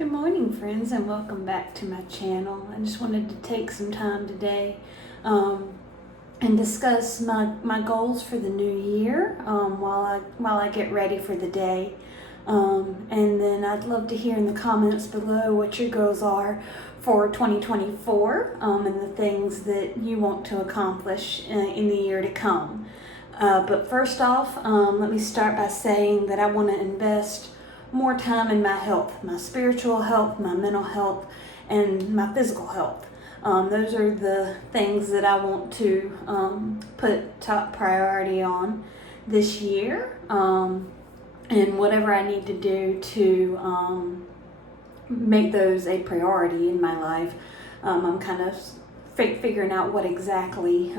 Good morning, friends, and welcome back to my channel. I just wanted to take some time today and discuss my goals for the new year while I get ready for the day. And then I'd love to hear in the comments below what your goals are for 2024 and the things that you want to accomplish in the year to come. But first off, let me start by saying that I want to invest more time in my health, my spiritual health, my mental health, and my physical health. Those are the things that I want to put top priority on this year, and whatever I need to do to make those a priority in my life. I'm kind of figuring out what exactly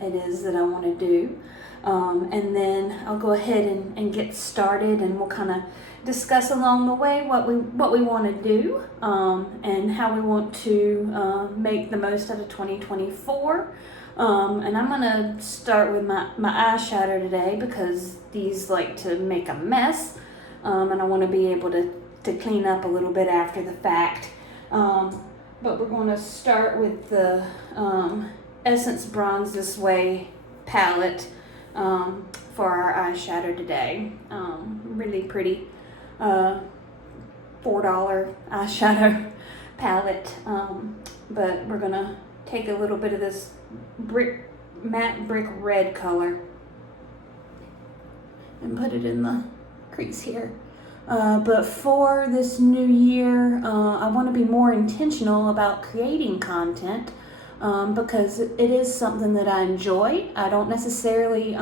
it is that I want to do. And then I'll go ahead and get started, and we'll kind of discuss along the way what we want to do and how we want to make the most out of 2024. And I'm going to start with my eyeshadow today because these like to make a mess, and I want to be able to clean up a little bit after the fact. But we're going to start with the Essence Bronze This Way palette for our eyeshadow today. Really pretty $4 eyeshadow palette, but we're gonna take a little bit of this matte brick red color and put it in the crease here. But for this new year, I want to be more intentional about creating content because it is something that I enjoy. I don't necessarily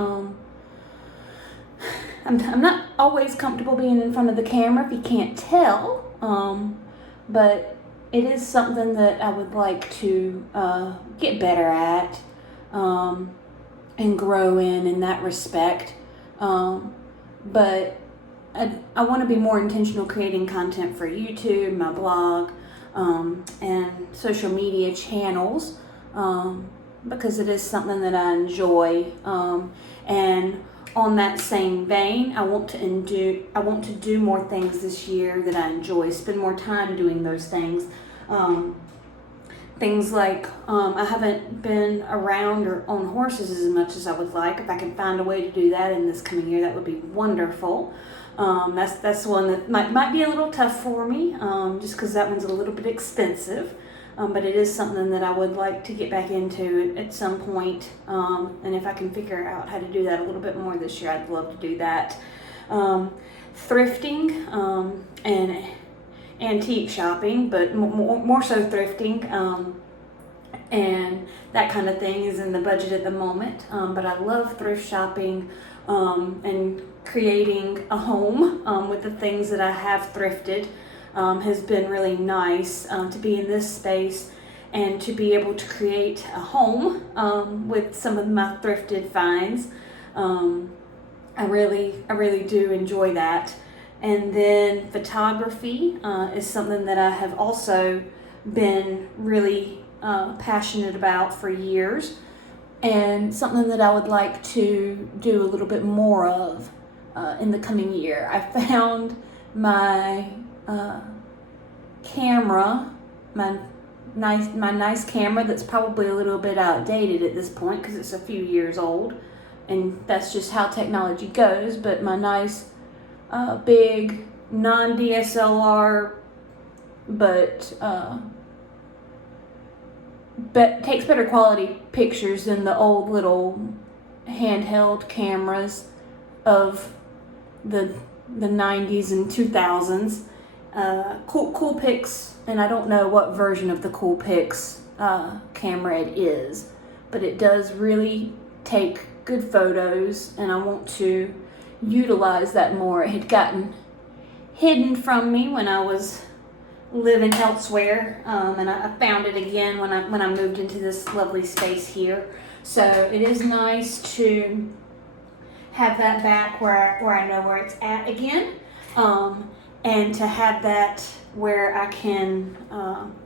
I'm not always comfortable being in front of the camera, if you can't tell, but it is something that I would like to get better at and grow in that respect. But I want to be more intentional creating content for YouTube, my blog, and social media channels because it is something that I enjoy. And on that same vein, I want to do more things this year that I enjoy. Spend more time doing those things. Things like I haven't been around or on horses as much as I would like. If I can find a way to do that in this coming year, that would be wonderful. That's one that might be a little tough for me, just because that one's a little bit expensive. But it is something that I would like to get back into at some point. And if I can figure out how to do that a little bit more this year, I'd love to do that. Thrifting and antique shopping, but more so thrifting. And that kind of thing is in the budget at the moment. But I love thrift shopping and creating a home with the things that I have thrifted. Has been really nice to be in this space and to be able to create a home with some of my thrifted finds. I really do enjoy that. And then photography is something that I have also been really passionate about for years, and something that I would like to do a little bit more of in the coming year. I found my camera, my nice camera that's probably a little bit outdated at this point because it's a few years old, and that's just how technology goes. But my nice big non-DSLR, but takes better quality pictures than the old little handheld cameras of the 90s and 2000s. Coolpix, and I don't know what version of the Coolpix camera it is, but it does really take good photos, and I want to utilize that more. It had gotten hidden from me when I was living elsewhere, and I found it again when I moved into this lovely space here. So it is nice to have that back where I know where it's at again. And to have that where I can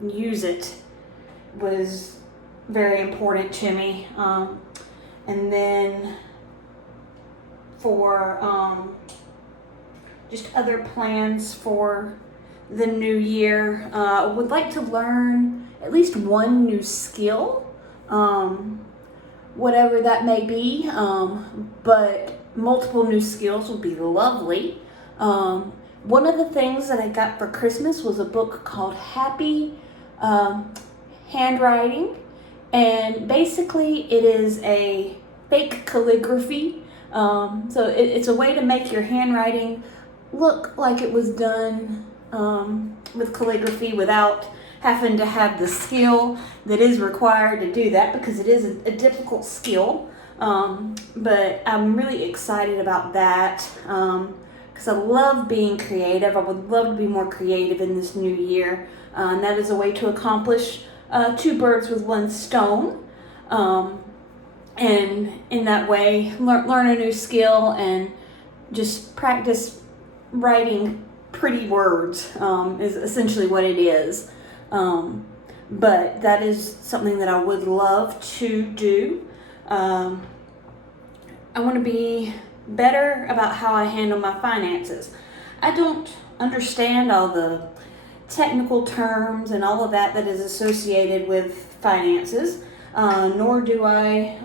use it was very important to me. And then for just other plans for the new year. Would like to learn at least one new skill, whatever that may be, but multiple new skills would be lovely. One of the things that I got for Christmas was a book called Happy Handwriting, and basically it is a fake calligraphy. So it's a way to make your handwriting look like it was done with calligraphy without having to have the skill that is required to do that, because it is a difficult skill. But I'm really excited about that because I love being creative. I would love to be more creative in this new year. And that is a way to accomplish two birds with one stone. And in that way, learn a new skill and just practice writing pretty words is essentially what it is. But that is something that I would love to do. I want to be better about how I handle my finances. I don't understand all the technical terms and all of that is associated with finances, nor do I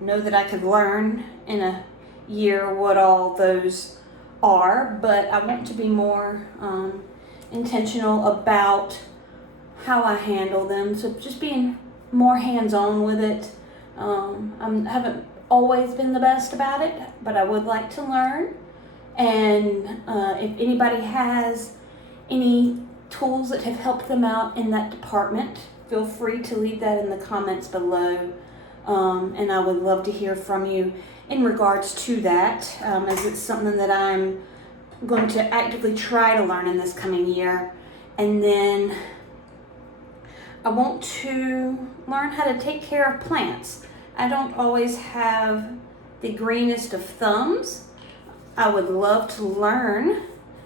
know that I could learn in a year what all those are, but I want to be more intentional about how I handle them, so just being more hands-on with it. I haven't always been the best about it, but I would like to learn. And if anybody has any tools that have helped them out in that department, feel free to leave that in the comments below. And I would love to hear from you in regards to that, as it's something that I'm going to actively try to learn in this coming year. And then I want to learn how to take care of plants. I don't always have the greenest of thumbs. I would love to learn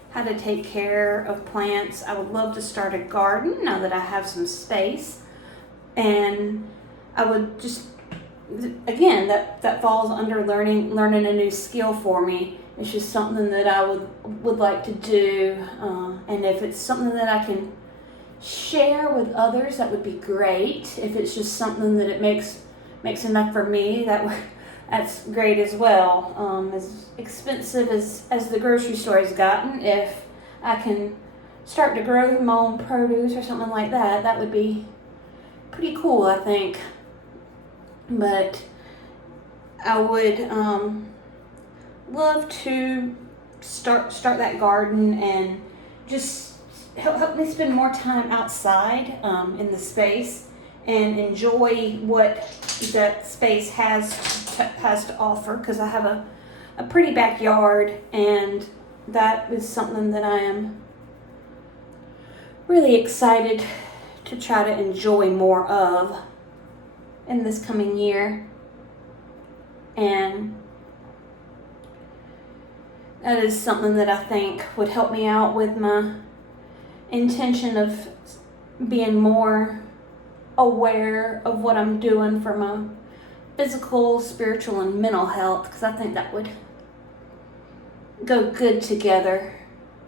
how to take care of plants. I would love to start a garden now that I have some space. And I would just, again, that falls under learning a new skill for me. It's just something that I would like to do. And if it's something that I can share with others, that would be great. If it's just something that it makes enough for me, that's great as well. As expensive as the grocery store has gotten, if I can start to grow my own produce or something like that, that would be pretty cool, I think. But I would love to start that garden and just help me spend more time outside in the space and enjoy what that space has to offer, because I have a pretty backyard, and that is something that I am really excited to try to enjoy more of in this coming year. And that is something that I think would help me out with my intention of being more aware of what I'm doing for my physical, spiritual, and mental health, because I think that would go good together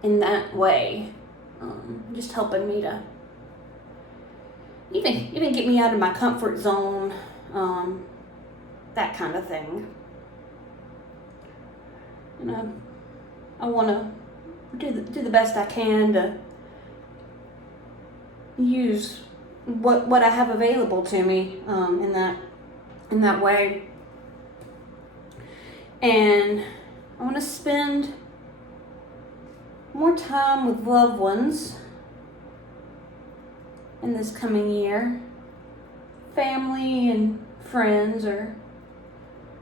in that way. Just helping me to even get me out of my comfort zone, that kind of thing. I want to do the best I can to use what I have available to me in that way. And I want to spend more time with loved ones in this coming year. Family and friends are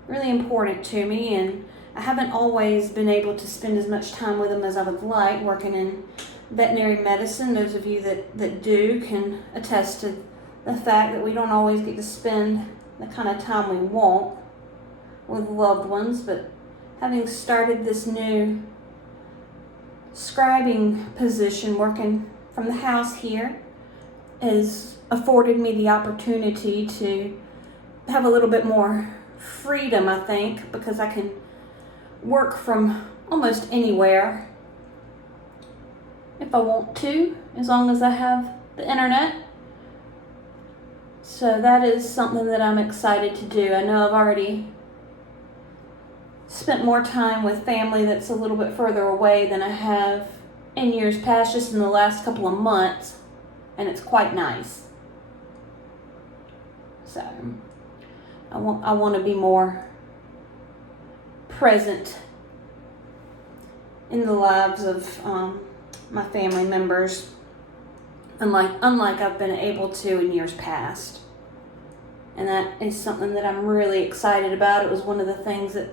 really important to me, and I haven't always been able to spend as much time with them as I would like, working in veterinary medicine. Those of you that do can attest to the fact that we don't always get to spend the kind of time we want with loved ones. But having started this new scribing position, working from the house here, has afforded me the opportunity to have a little bit more freedom, I think, because I can work from almost anywhere. if I want to, as long as I have the internet. So that is something that I'm excited to do. I know I've already spent more time with family that's a little bit further away than I have in years past, just in the last couple of months, and it's quite nice. So I want to be more present in the lives of my family members, unlike I've been able to in years past. And that is something that I'm really excited about. It was one of the things that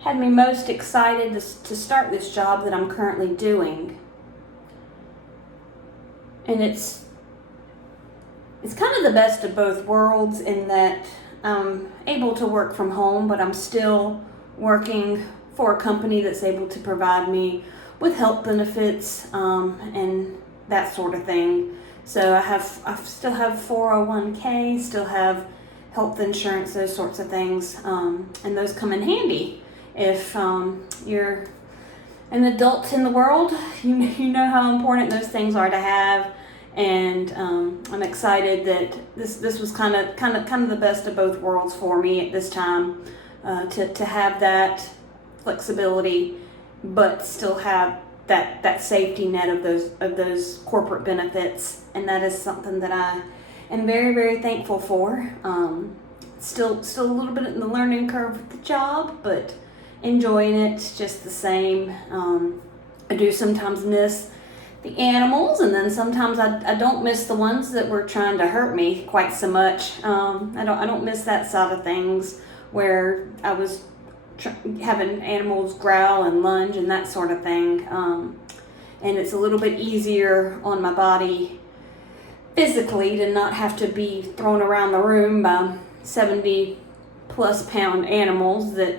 had me most excited to start this job that I'm currently doing. And it's kind of the best of both worlds in that I'm able to work from home, but I'm still working for a company that's able to provide me with health benefits and that sort of thing. So I still have 401k, still have health insurance, those sorts of things, and those come in handy if you're an adult in the world. You know how important those things are to have, and I'm excited that this was kind of the best of both worlds for me at this time, to have that flexibility, but still have that safety net of those corporate benefits, and that is something that I am very, very thankful for. Still a little bit in the learning curve with the job, but enjoying it just the same. I do sometimes miss the animals, and then sometimes I don't miss the ones that were trying to hurt me quite so much. I don't miss that side of things where I was having animals growl and lunge and that sort of thing. And it's a little bit easier on my body physically to not have to be thrown around the room by 70 plus pound animals that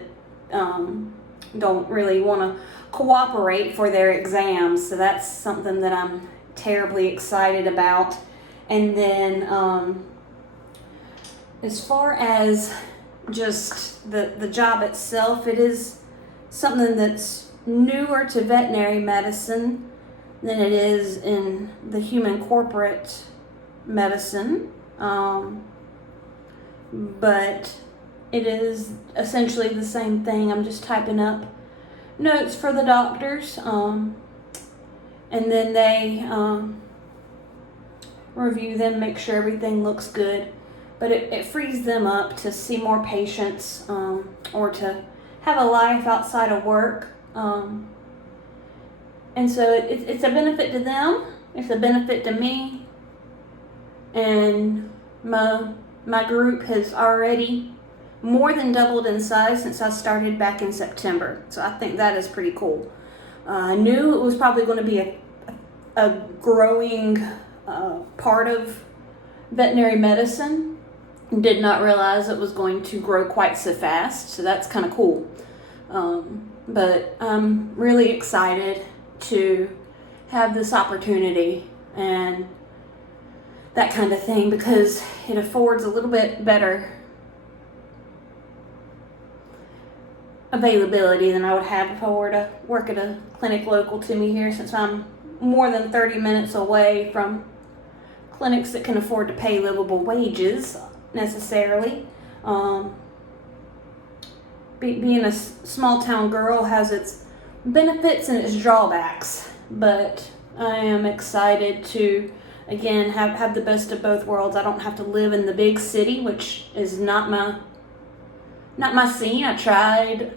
don't really want to cooperate for their exams. So that's something that I'm terribly excited about. And then as far as just the job itself, it is something that's newer to veterinary medicine than it is in the human corporate medicine, but it is essentially the same thing. I'm just typing up notes for the doctors, and then they review them, make sure everything looks good. But it frees them up to see more patients, or to have a life outside of work. And so it's a benefit to them, it's a benefit to me, and my group has already more than doubled in size since I started back in September. So I think that is pretty cool. I knew it was probably going to be a growing part of veterinary medicine. Did not realize it was going to grow quite so fast, so that's kind of cool. But I'm really excited to have this opportunity and that kind of thing, because it affords a little bit better availability than I would have if I were to work at a clinic local to me here, since I'm more than 30 minutes away from clinics that can afford to pay livable wages necessarily. Being a small town girl has its benefits and its drawbacks, but I am excited to again have the best of both worlds. I don't have to live in the big city, which is not my scene. I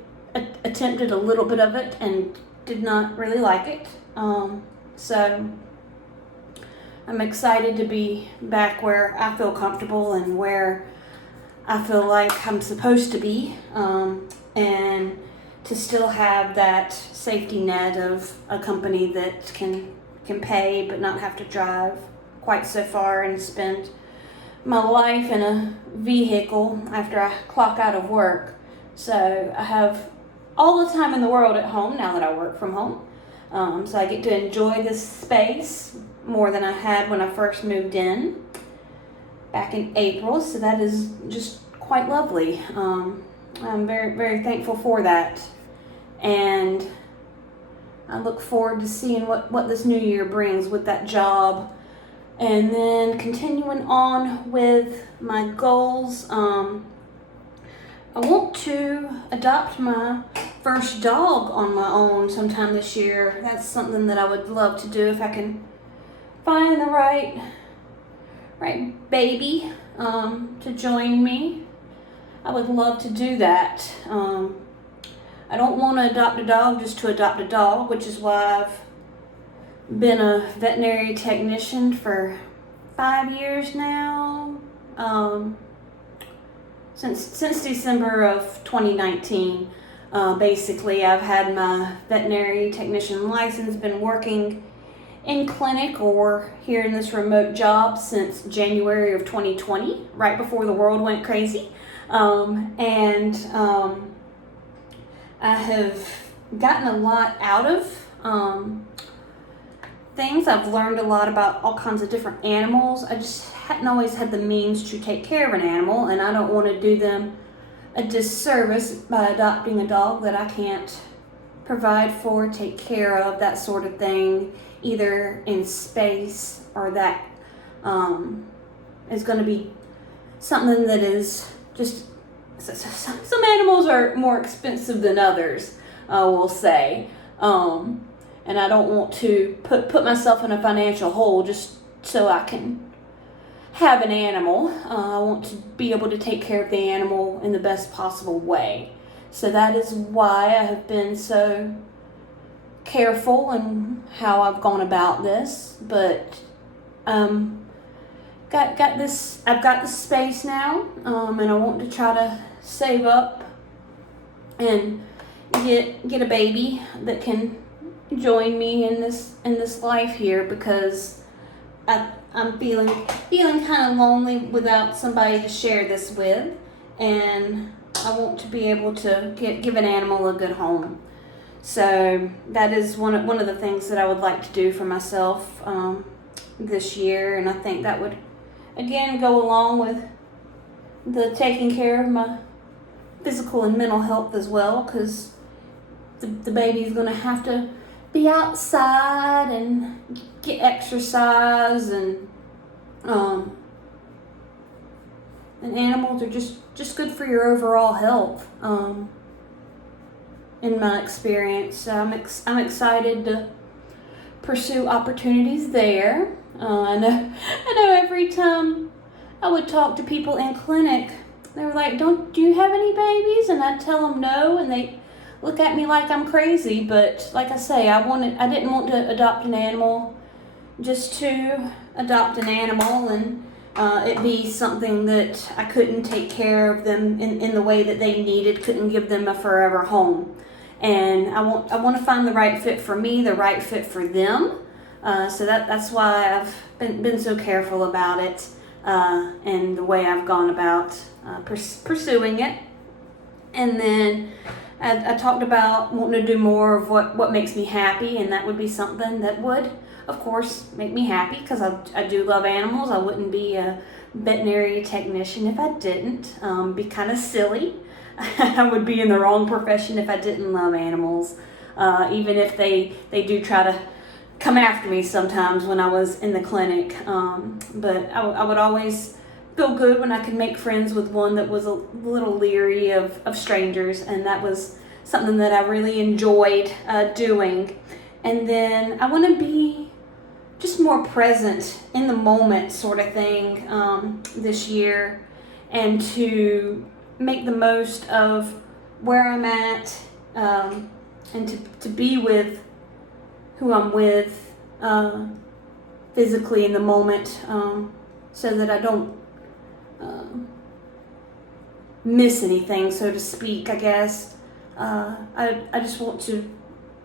attempted a little bit of it and did not really like it. So I'm excited to be back where I feel comfortable and where I feel like I'm supposed to be, and to still have that safety net of a company that can pay but not have to drive quite so far and spend my life in a vehicle after I clock out of work. So I have all the time in the world at home now that I work from home. So I get to enjoy this space more than I had when I first moved in back in April. So that is just quite lovely. I'm very, very thankful for that. And I look forward to seeing what this new year brings with that job. And then continuing on with my goals, I want to adopt my first dog on my own sometime this year. That's something that I would love to do if I can find the right baby to join me. I would love to do that. I don't want to adopt a dog just to adopt a dog, which is why I've been a veterinary technician for 5 years now. Since December of 2019, basically I've had my veterinary technician license, been working in clinic or here in this remote job since January of 2020, right before the world went crazy. I have gotten a lot out of things. I've learned a lot about all kinds of different animals. I just hadn't always had the means to take care of an animal, and I don't want to do them a disservice by adopting a dog that I can't provide for, take care of, that sort of thing, either in space or that is going to be something that is just, some animals are more expensive than others, we'll say. And I don't want to put myself in a financial hole just so I can have an animal. I want to be able to take care of the animal in the best possible way. So that is why I have been so careful in how I've gone about this. But got this. I've got the space now, and I want to try to save up and get a baby that can join me in this life here, because I'm feeling kind of lonely without somebody to share this with, and I want to be able to give an animal a good home. So that is one of the things that I would like to do for myself this year, and I think that would again go along with the taking care of my physical and mental health as well, because the baby is going to have to be outside and get exercise, and animals are just good for your overall health. In my experience, so I'm excited to pursue opportunities there. I know every time I would talk to people in clinic, they were like, do you have any babies? And I'd tell them no, and they look at me like I'm crazy. But like I say, I didn't want to adopt an animal just to adopt an animal, and it be something that I couldn't take care of them in the way that they needed, couldn't give them a forever home. And I want to find the right fit for me, the right fit for them. So that's why I've been so careful about it, and the way I've gone about pursuing it. And then I talked about wanting to do more of what makes me happy, and that would be something that would, of course, make me happy, because I do love animals. I wouldn't be a veterinary technician if I didn't. Be kind of silly. I would be in the wrong profession if I didn't love animals, even if they do try to come after me sometimes when I was in the clinic. But I would always feel good when I could make friends with one that was a little leery of strangers, and that was something that I really enjoyed doing. And then I want to be just more present in the moment, sort of thing, this year, and to make the most of where I'm at, and to be with who I'm with physically in the moment, so that I don't miss anything, so to speak, I guess. I just want to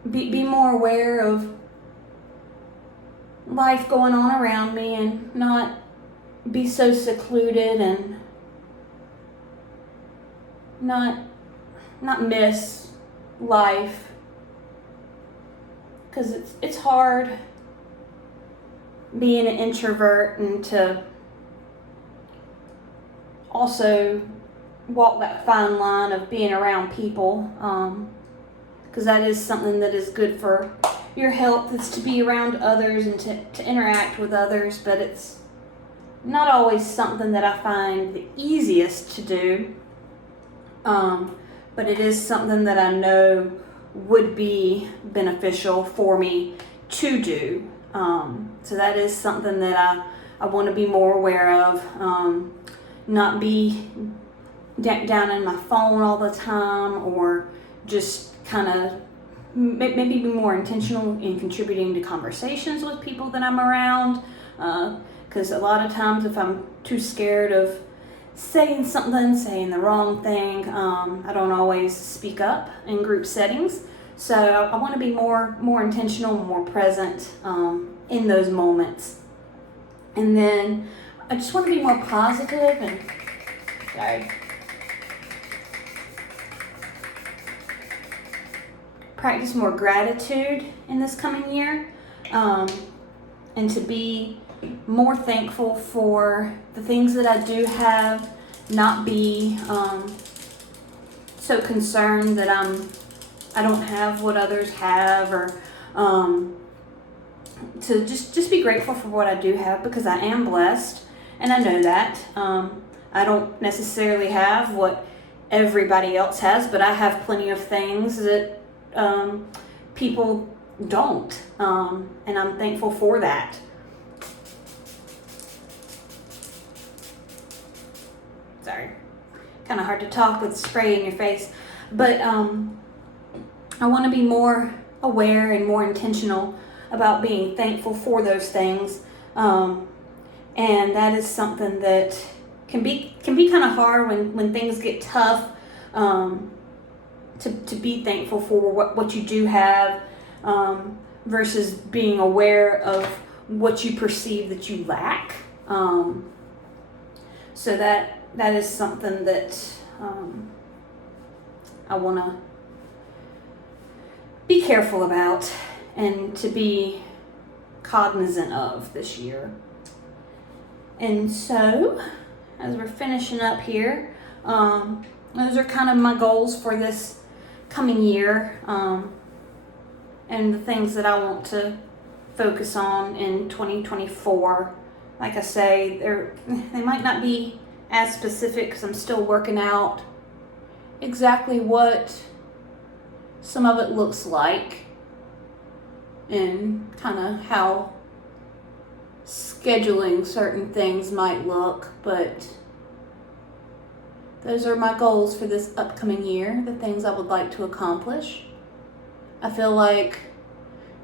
be more aware of life going on around me, and not be so secluded, and not miss life, because it's hard being an introvert and to also walk that fine line of being around people, because that is something that is good for your health. It's to be around others and to interact with others, but it's not always something that I find the easiest to do. But it is something that I know would be beneficial for me to do. So that is something that I want to be more aware of. Not be down in my phone all the time, or just kind of maybe be more intentional in contributing to conversations with people that I'm around. Because a lot of times if I'm too scared of saying the wrong thing, I don't always speak up in group settings. So I want to be more intentional, more present in those moments. And then I just want to be more positive and practice more gratitude in this coming year, and to be more thankful for the things that I do have, not be so concerned that I don't have what others have, or to just be grateful for what I do have, because I am blessed and I know that. I don't necessarily have what everybody else has, but I have plenty of things that people don't, and I'm thankful for that. Sorry, kind of hard to talk with spray in your face, but I want to be more aware and more intentional about being thankful for those things, and that is something that can be kind of hard when things get tough, to be thankful for what you do have, versus being aware of what you perceive that you lack. So that is something that I want to be careful about and to be cognizant of this year. And so, as we're finishing up here, those are kind of my goals for this coming year, and the things that I want to focus on in 2024. Like I say, they might not be as specific because I'm still working out exactly what some of it looks like and kind of how scheduling certain things might look, but those are my goals for this upcoming year, the things I would like to accomplish. I feel like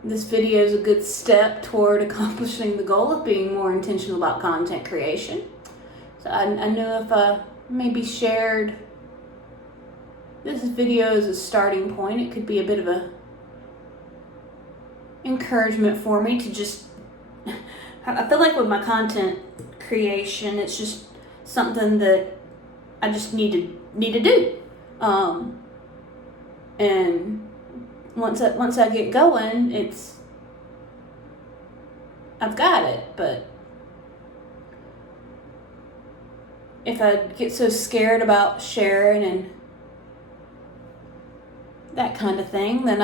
this video is a good step toward accomplishing the goal of being more intentional about content creation. So I know if I maybe shared this video as a starting point, it could be a bit of a encouragement for me to just, I feel like with my content creation, it's just something that I just need to do. And once I get going, I've got it. But if I get so scared about sharing and that kind of thing, then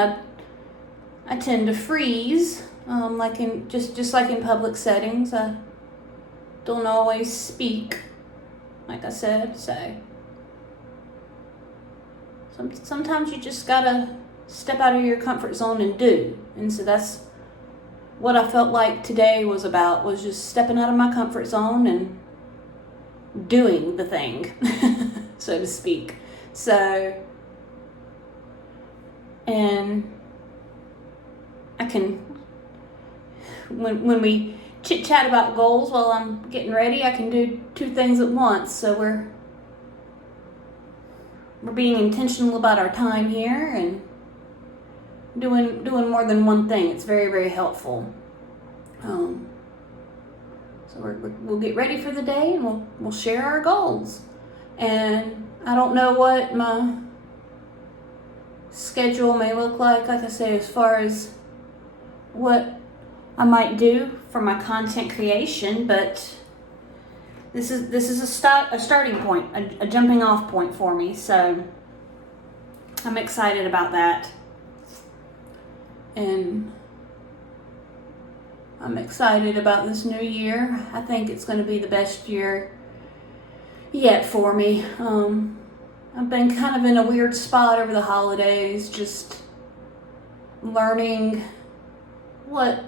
I tend to freeze. Like in just like in public settings, I don't always speak, like I said. So sometimes you just gotta step out of your comfort zone and do. And so that's what I felt like today was about, was just stepping out of my comfort zone and doing the thing, so to speak. So, and I can, when we chit chat about goals while I'm getting ready, I can do two things at once. So we're being intentional about our time here and doing more than one thing. It's very, very helpful. So we'll get ready for the day and we'll share our goals. And I don't know what my schedule may look like I say, as far as what I might do for my content creation, but this is a starting point, a jumping off point for me. So I'm excited about that. and I'm excited about this new year. I think it's going to be the best year yet for me. I've been kind of in a weird spot over the holidays, just learning what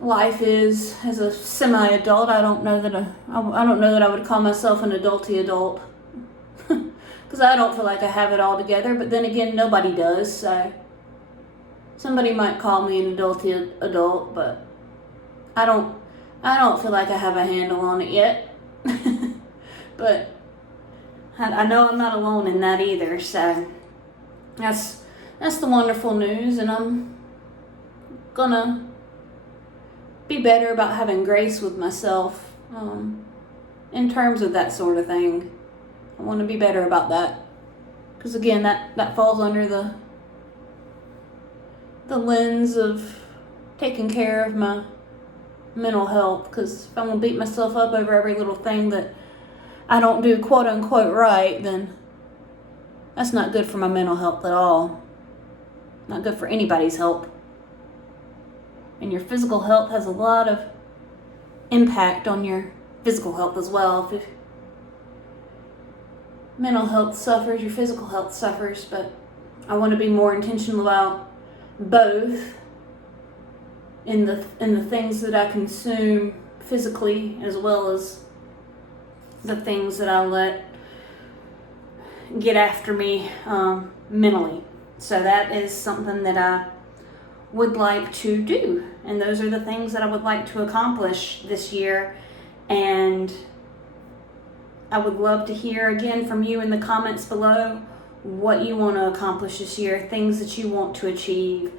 life is as a semi-adult. I don't know that I would call myself an adulty adult, because I don't feel like I have it all together. But then again, nobody does. So somebody might call me an adulty adult, but I don't feel like I have a handle on it yet. But I know I'm not alone in that either. So that's the wonderful news, and I'm gonna be better about having grace with myself in terms of that sort of thing. I want to be better about that, because again, that falls under the lens of taking care of my mental health. Because if I'm gonna beat myself up over every little thing that I don't do quote unquote right, then that's not good for my mental health at all. Not good for anybody's health. And your physical health has a lot of impact on your physical health as well. If mental health suffers, your physical health suffers. But I want to be more intentional about both in the things that I consume physically, as well as the things that I let get after me mentally. So that is something that I would like to do, and those are the things that I would like to accomplish this year. And I would love to hear again from you in the comments below what you want to accomplish this year, things that you want to achieve,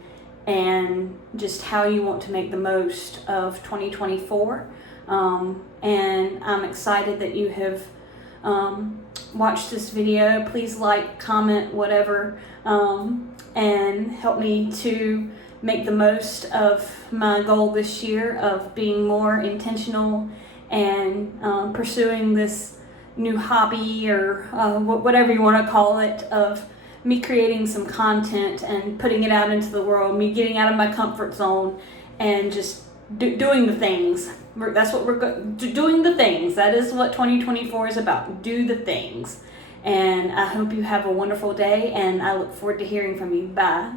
and just how you want to make the most of 2024. And I'm excited that you have watched this video. Please like, comment, whatever, and help me to make the most of my goal this year of being more intentional and pursuing this new hobby, or whatever you want to call it, of me creating some content and putting it out into the world, me getting out of my comfort zone and just doing the things. That's what we're doing, the things. That is what 2024 is about. Do the things. And I hope you have a wonderful day, and I look forward to hearing from you. Bye.